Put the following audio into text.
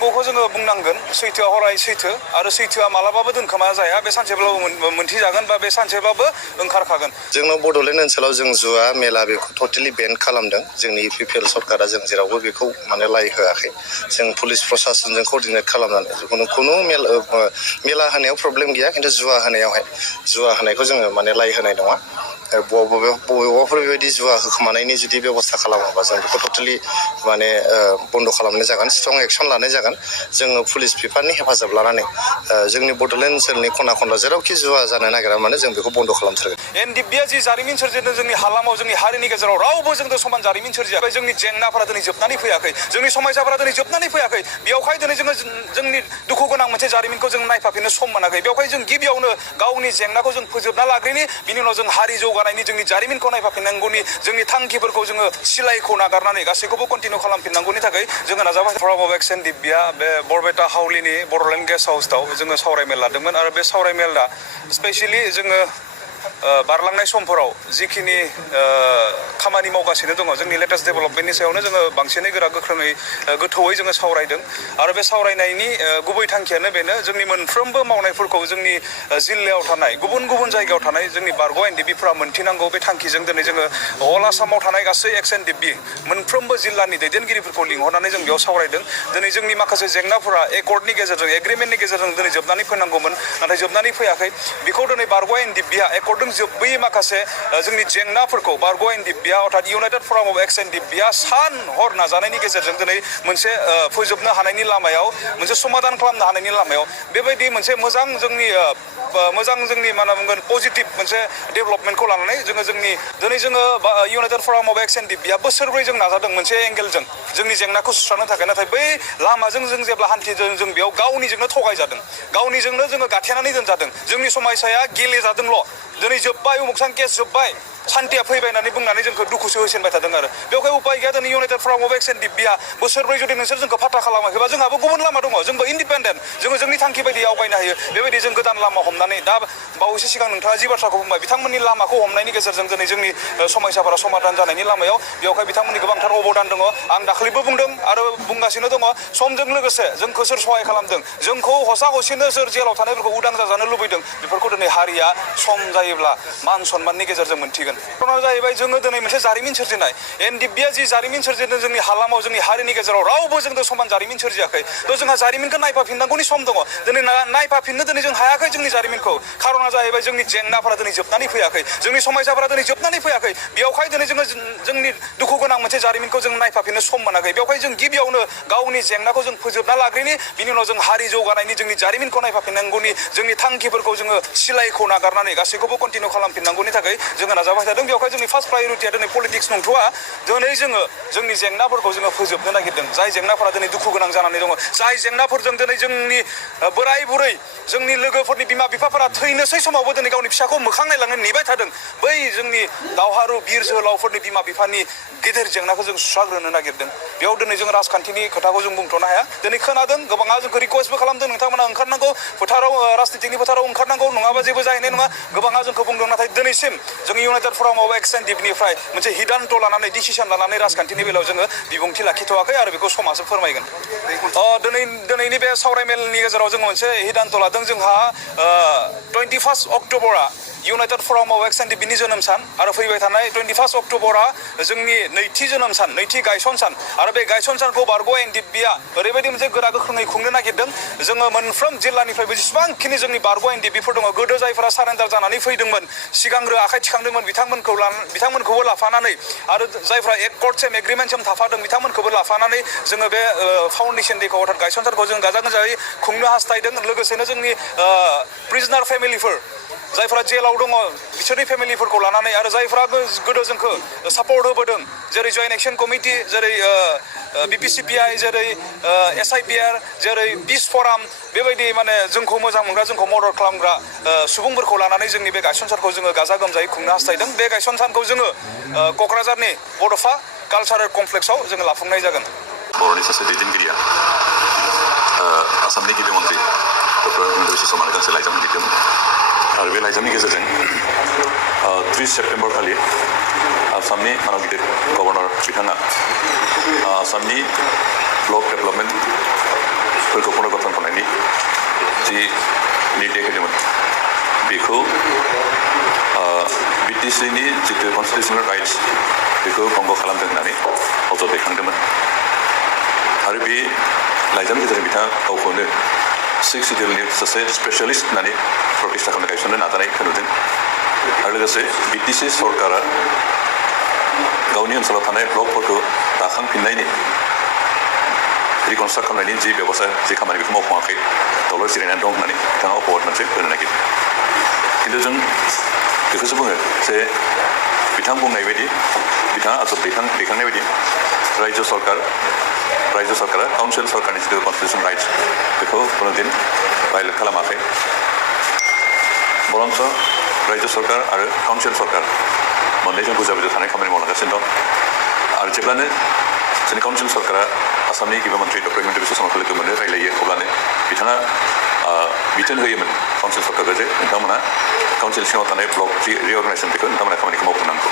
नंगौखौ जोङो बुंनांगोन सैथोआ हराय सैथो आरो सैथोआ मालाबाबो दोनखोमा जाया बे सानसेब्लाबो मोनथिजागोन बा बे सानसेब्लाबो ओंखारखागोन जोंनाव बड'लेण्ड ओनसोलाव जों जुवा मेला बेखौ टटेलि बेन खालामदों जोंनि इपिपिएल सरकारा जों जेरावबो बेखौ माने लाय होआखै जों पुलिस प्रशासनजों कोअर्डिनेट खालामनानै खुनु मेला होनायाव प्रब्लेम गैया खिन्थु जुवा होनायखौ जोङो माने लाय होनाय नङा बबेबाफोर बेबायदि जुवा होखोमानायनि जुदि बेबस्था खालामोबा जों बेखौ टटेलि माने बन्द' खालामनाय जागोन स्ट्रं एक्सन लानाय जागोन जोङो पुलिस बिफाननि हेफाजाब लानानै जोंनि बड'लेण्ड ओनसोलनि खना खनला जेरावखि जुवा जानो नागिरा मानो जों बेखौ बन्द' खालामथारगोन एनडिपिआ जि जारिमिन सोरजिदों जोंनि हालामाव जोंनि हारिनि गेजेराव रावबो जोंजों समान जारिमिन सोरजियाखै जोंनि जेंनाफोरा दिनै जोबनानै फैयाखै जोंनि समस्याफोरा दिनै जोबनानै फैयाखै बेवहाय दिनै जोङो जोंनि दुखु गोनां मोनसे जारिमिनखौ जों नायफाफिननो सम मोनाखै बेवहाय जों गिबियावनो गावनि जेंनाखौ जों फोजोबना लाग्रोनि बिनि उनाव जों हारि जौगानायनि जोंनि जारिमिनखौ नायफाफिननांगौनि जोंनि थांखिफोरखौ जोङो सिलायखौ नागारनानै गासैखौबो कन्टिनिउ खालामफिननांगौनि थाखाय जोङो नाजाबाय फराम एक्सन दिब्या बे बरपेटा हाउलिनि बड'लेण्ड गेस्ट हाउसआव जोङो सावरायमेल लादोंमोन आरो बे सावरायमेला स्पेसियेलि जोङो बारलांनाय समफोराव जिखिनि खामानि मावगासिनो दङ जोंनि लेटेस्ट डेभेलपमेन्टनि सायावनो जोङो बांसिनै गोख्रोङै गोथौयै जोङो सावरायदों आरो बे सावरायनायनि गुबै थांखियानो बेनो जोंनि मोनफ्रोमबो मावनायफोरखौ जोंनि जिल्लायाव थानाय गुबुन गुबुन जायगायाव थानाय जोंनि बारग' एनडिपिफोरा मोनथिनांगौ बे थांखिजों दिनै जोङो अल आसामाव थानाय गासै एक्स एनडिपि मोनफ्रोमबो जिल्लानि दैदेनगिरिफोरखौ लिंहरनानै जों बेयाव सावरायदों दिनै जोंनि माखासे जेंनाफोरा एकर्डनि गेजेरजों एग्रिमेन्टनि गेजेरजों दिनै जोबनानै फैनांगौमोन नाथाय जोबनानै फैयाखै बेखौ दिनै बारग' एनडिपिआ एकर्डजों जोबै माखासे जोंनि जेंनाफोरखौ बारग' एनडिपिआ अर्थात इउनाइटेड फराम अफ एक्स एनडिपिआ सान हर नाजानायनि गेजेरजों दिनै मोनसे फोजोबनो हानायनि लामायाव मोनसे समाधान खालामनो हानायनि लामायाव बेबायदि मोनसे मोजां जोंनि मा होनना बुंगोन पजिटिभ मोनसे डेभेलपमेन्टखौ लानानै दिनै जोङो इउनाइटेड फराम अफ एक्स एनडिपिआ बोसोरब्रै जों नाजादों मोनसे एंगेलजों जोंनि जेंनाखौ सुस्रांनो थाखाय नाथाय बै लामाजों जों जेब्ला हान्थिदों जों बेयाव गावनिजोंनो थगायजादों गावनिजोंनो जोङो गाथेनानै दोनजादों जोंनि समस्याया गेलेजादोंल' दिनै जोब्बाय उमुकसान केस जोब्बाय सान्थिया फैबाय होननानै बुंनानै जोंखौ दुखुसो होसिनबाय थादों आरो बेवहाय उपाय गैया दिनै इउनाइटेड फराम अफ एक्स एनडिपिआ बोसोरब्रै जुदि नोंसोर जोंखौ फाथा खालामाखैबा जोंहाबो गुबुन लामा दङ जोंबो इन्डिपेन्डेन्ट जोङो जोंनि थांखि बायदि आवगायनो हायो बेबायदि जों गोदान लामा हमनानै दा बावैसो सिगां नोंथाङा जि बाथ्राखौ बुंबाय बिथांमोननि लामाखौ हमनायनि गेजेरजों दिनै जोंनि समस्याफोरा समाधान जानायनि लामायाव बेवहाय बिथांमोननि गोबांथार अबदान दङ आं दाखालिबो बुंदों आरो बुंगासिनो दङ समजों लोगोसे जोंखौ सोर सहाय खालामदों जोंखौ हसा हसिनो सोर जेलाव थानायफोरखौ उदां जाजानो लुबैदों बेफोरखौ दिनै हारिया सम जायोब्ला मान सन्माननि गेजेरजों मोनथिगोन जाहैबाय जोङो दिनै मोनसे जारिमिन सोरजिनाय एनडिपिआ जि जारिमिन सोरजिदों जोंनि हालामाव जोंनि हारिनि गेजेराव रावबो जोंजों समान जारिमिन सोरजियाखै थ' जोंहा जारिमिनखौ नायफाफिननांगौनि सम दङ दिनै नायफाफिननो दिनै जों हायाखै जोंनि जारिमिनखौ खारना जाहैबाय जोंनि जेंनाफोरा दिनै जोबनानै फैयाखै जोंनि समस्याफोरा दिनै जोबनानै फैयाखै बेवहाय दिनै जोङो जोंनि दुखु गोनां मोनसे जारिमिनखौ जों नायफाफिननो सम मोनाखै बेवहाय जों गिबियावनो गावनि जेंनाखौ जों फोजोबना लाग्रोनि बिनि उनाव जों हारि जौगानायनि जोंनि जारिमिनखौ नायफाफिननांगौनि जोंनि थांखिफोरखौ जोङो सिलायखौ नागारनानै गासैखौबो कन्टिनिउ खालामफिननांगौनि थाखाय जोङो नाजाबाय थादों बेवहाय जोंनि फार्स्ट प्रायरिटिया दिनै पलिटिक्स नंथ'आ दिनै जोङो जोंनि जेंनाफोरखौ जोङो फोजोबनो नागिरदों जाय जेंनाफोरा दिनै दुखु गोनां जानानै दङ जाय जेंनाफोरजों दिनै जोंनि बोराय बुरै जोंनि लोगोफोरनि बिमा बिफाफोरा थैनोसै समावबो दिनै गावनि फिसाखौ मोखां नायलांनो नेबाय थादों बै जोंनि दावहारु बिर जोहोलावफोरनि बिमा बिफानि गेदेर जेंनाखौ जों सुस्रांग्रोनो नागिरदों बेयाव दिनै जों राजखान्थिनि खोथाखौ जों बुंथ'नो हाया दिनै खोनादों गोबाङा जोंखौ रिकुवेस्टबो खालामदों नोंथांमोना ओंखारनांगौ फोथाराव राजनितिनि फोथाराव ओंखारनांगौ नङाबा जेबो जाहैनाय नङा गोबाङा जोंखौ बुंदों नाथाय दिनैसिम जों इउनाइटेड फराम अफ एक्स एनडिपिनिफ्राय मोनसे हिदान्त लानानै डिसिसन लानानै राजखान्थिनि बेलायाव जोङो बिबुंथि लाखिथ'वाखै आरो बेखौ समाजो फोरमायगोन दिनैनि बे सावरायमेलनि गेजेराव जों मोनसे हिदान्त लादों जोंहा 21 अक्ट'बरा इउनाइटेड फराम अफ एक्स एनडिपिनि जोनोम सान आरो फैबाय थानाय 21 अक्ट'बरा जोंनि नैथि जोनोम सान नैथि गायसन सान आरो बे गायसन सानखौ बारग' एनडिपिआ ओरैबायदि मोनसे गोरा गोख्रोङै खुंनो नागिरदों जोङो मोनफ्रोम जिल्लानिफ्रायबो जेसेबांखिनि जोंनि बारग' एनडिपिफोर दङ गोदो जायफोरा सारेन्डार जानानै फैदोंमोन सिगांग्रो आखाइ थिखांदोंमोन बिथांमोनखौबो लाफानानै आरो जायफ्रा एकर्डसिम एग्रिमेन्टसिम थाफादों बिथांमोनखौबो लाफानानै जोङो बे फाउन्डेसन डेखौ अर्थात गायसन सानखौ जों गाजा गोमजायै खुंनो हास्थायदों लोगोसेनो जोंनि प्रिजनार फेमिलिफोर जायफ्रा जेलाव दङ बिसोरनि फेमिलिफोरखौ लानानै आरो जायफ्रा गोदो जोंखौ सापर्ट होबोदों जेरै जयेन्ट एक्सन कमिटि जेरै बिपिसिपिआइ जेरै SIPR जेरै पिस फराम बेबायदि माने जोंखौ मोजां मोनग्रा जोंखौ मदद खालामग्रा सुबुंफोरखौ लानानै जोंनि बे गायसन सानखौ जोङो गाजा गोमजायै खुंनो हास्थायदों बे गायसन सानखौ जोङो क'क्राझारनि बड'फा कालचारेल कमप्लेक्सआव जोङो लाफुंनाय जागोन बर'नि सासे दैदेनगिरिया आसामनि गिबि मन्थ्रि डक्टर हिमन्त बिश्व शर्मानो गांसे लाइजाम लिरदोंमोन आरो बे लाइजामनि गेजेरजों 30 सेप्तेम्बर खालि आसामनि मानाव गिदिर गभर्नर बिथाङा आसामनि ब्लक डेभेलपमेन्ट जि निर्देश होदोंमोन बेखौ बिटिसिनि जितु कन्स्टिटिउसनेल राइट्स बेखौ भंग खालामदों होननानै अजद दैखांदोंमोन आरो बे लाइजामनि गेजेरजों बिथाङा गावखौनो सिक्स सिडिउलनि सासे स्पेसियलिस्ट होननानै प्रतिष्ठा खालामनो गायसननो नाजानायखौ नुदों आरो लोगोसे बिटिसि सरकारा गावनि ओनसोलाव थानाय ब्लकफोरखौ दाखांफिननायनि रिकनस्ट्राक्ट खालामनायनि जि बेबस्था जि खामानि बेखौ मावफुङाखै दलर जिरायनानै दं होननानै बिथाङा अपवाद मोनसे होनो नागिरदों खिन्थु जों बेखौसो बुङो जे बिथां बुंनाय बायदि बिथाङा आजब दैखांनाय बायदि रायजो सरकारा काउन्सिल सरकारनि जितु कन्स्टिटिउसन राइट्स बेखौ कुनुदिन भायलेट खालामाखै बरन्स रायजो सरकार आरो काउन्सिल सरकार मोननैजों बुजा-बुजा थानाय खामानि मावलांगासिनो दं आरो जेब्लानो जोंनि काउन्सिल सरकारा आसामनि गिबि मन्थ्रि डक्टर हिमन्त बिश्व शर्माखौ लोगो मोनो रायलायो अब्लानो बिथाङा बिथोन होयोमोन काउन्सिल सरकारखौ जे नोंथांमोना काउन्सिल सिङाव थानाय ब्लक जि रिअर्गानाइजेसन बेखौ नोंथांमोना खामानिखौ मावफुंनांगौ